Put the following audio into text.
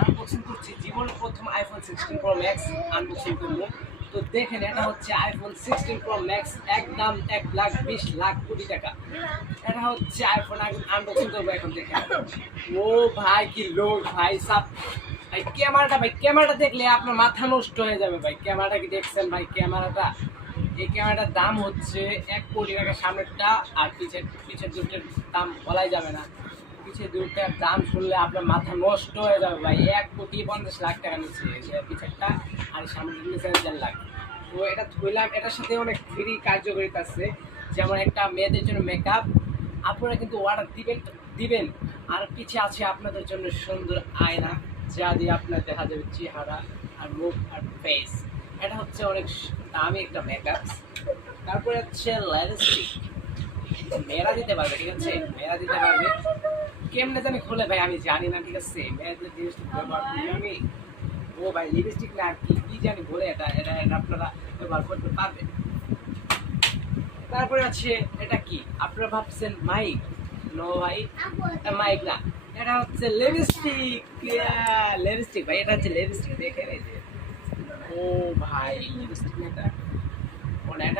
Unboxing করছি, জীবনের প্রথম আইফোন 16 প্রো ম্যাক্স আনবক্সিং করবো। তো দেখেন, এটা হচ্ছে আইফোন 16 প্রো ম্যাক্স, একদম 1,20,00,000 টাকা। এটা হচ্ছে আইফোন আনবক্সিং করবো এখন। দেখেন, ও ভাই কি লোক ভাই সাব ভাই। ক্যামেরাটা দেখলে আপনার মাথা নষ্ট হয়ে যাবে ভাই। ক্যামেরাটা কি দেখছেন ভাই? ক্যামেরাটা, এই ক্যামেরাটার দাম হচ্ছে 1 কোটি টাকা সামনেরটা, আর পিছের দুটোর দাম বলাই যাবে না। পিছের দুটোর দাম শুনলে আপনার মাথা নষ্ট হয়ে যাবে ভাই। 1,50,00,000 টাকা নিচ্ছে পিছেরটা, আর সামনের নিচে 1,50,000। তো এটা ধরলাম, এটার সাথে অনেক ফ্রি কার্যকারিতা আছে, যেমন একটা মেয়েদের জন্য মেকআপ আপনারা কিন্তু অর্ডার দিবেন। আর পিছে আছে আপনাদের জন্য সুন্দর আয়না, যা দিয়ে আপনার দেখা যাবে চেহারা আর মুখ আর ফেস। এটা হচ্ছে অনেক দামি একটা মেকআপ। তারপরে হচ্ছে লিপস্টিক, মেয়েরা দিতে পারবে, ঠিক আছে? মেয়েরা দিতে পারবে। কেমনে জানি খুলে ভাই, আমি জানি না, ঠিক আছে? মেয়েদের জিনিসটা ব্যবহার করি আমি। ও ভাই লিপস্টিক না আর কি কি জানি বলে, এটা এটা এটা আপনারা ব্যবহার করতে পারবেন। তারপরে আছে এটা কি, আপনারা ভাবছেন মাইক? নো ভাই, এটা মাইক না, এটা হচ্ছে লিপস্টিক। লিপস্টিক ভাই, এটা হচ্ছে লিপস্টিক। দেখেন এই যে, ও ভাই লিপস্টিক, এটা